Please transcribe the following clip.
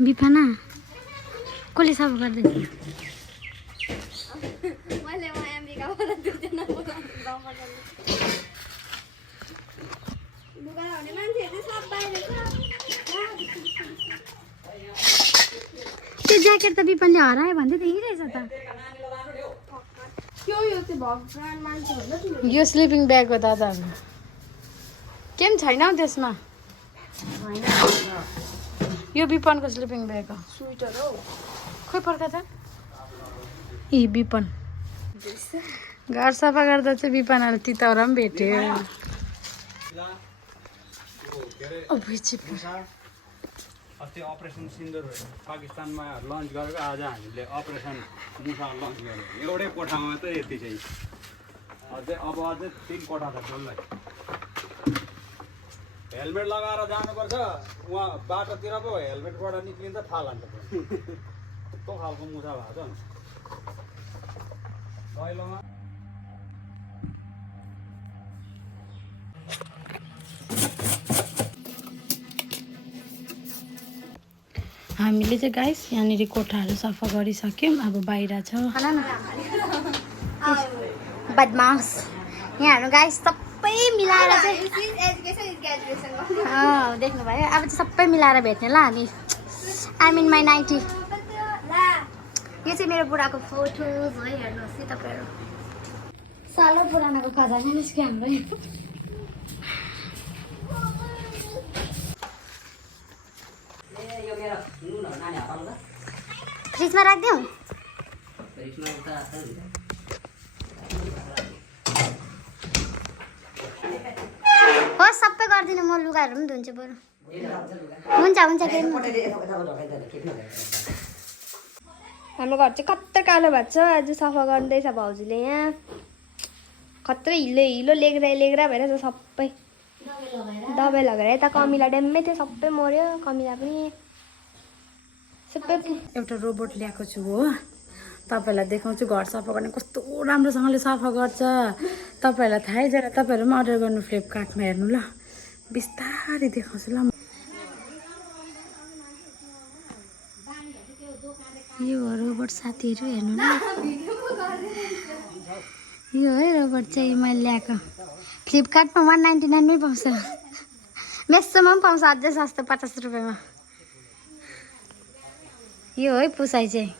बिपना कसले सफा गर्दै थियो त्यो ज्याकेट त बिपनले हरायो भन्दै थियो रहेछ त यो स्लिपिङ ब्याग हो दादा केम छैन हौ त्यसमा यो बिपनको स्लिपिङ ब्याग हो स्वेटर हौ खोइ पर्खा त ए बिपन घर सफा गर्दा चाहिँ बिपनाले तितौरा पनि भेट्यो अस्ति अपरेसन सिन्दुर पाकिस्तानमा लन्च गरेको आज हामीले अपरेसन मुसा लन्च गऱ्यौँ एउटै कोठामा त यति चाहिँ अझै 3 कोठा छ डल्लै हेलमेट लगाएर जानुपर्छ उहाँ बाटोतिर पो हेलमेटबाट निक्लिन्छ थाहा लान्छ कस्तो खालको मुसा भएको छ दैलोमा हामीले चाहिँ गाइस यहाँनिर कोठाहरू सफा गरिसक्यौँ अब बाहिर छ बदमास यहाँहरू गाइस सबै मिलाएर चाहिँ देख्नु भयो अब चाहिँ सबै मिलाएर भेट्ने ल हामी आई मिन माई 90 यो चाहिँ मेरो बुढाको फोटो है हेर्नुहोस् है तपाईँहरू सालो पुरानाको खजाना निस्क्यो हाम्रो फ्रिजमा राखिदिउँ हो सबै गरिदिनु म लुगाहरू पनि धुन्छु बरु हुन्छ के हाम्रो घर चाहिँ कत्रो कालो भएको छ आज सफा गर्दैछ भाउजूले यहाँ कत्रो हिलो लेग्रा भइरहेछ सबै दबाई लगाएर यता कमिला ड्याम्मै थियो सबै मर्यो कमिला पनि सबै एउटा रोबोट ल्याएको छु हो तपाईँहरूलाई देखाउँछु घर सफा गर्ने कस्तो राम्रोसँगले सफा गर्छ तपाईँहरूलाई थाहै छैन तपाईँहरू पनि अर्डर गर्नु फ्लिपकार्टमा हेर्नु ल बिस्तारै देखाउँछु ल यो हो रोबोट साथीहरू हेर्नु ल यो है रोबोट चाहिँ मैले ल्याएको फ्लिपकार्टमा 199 मै पाउँछ मेसोमा पनि पाउँछ अझै सस्तो 50 रुपियाँमा यो है पुसाइ चाहिँ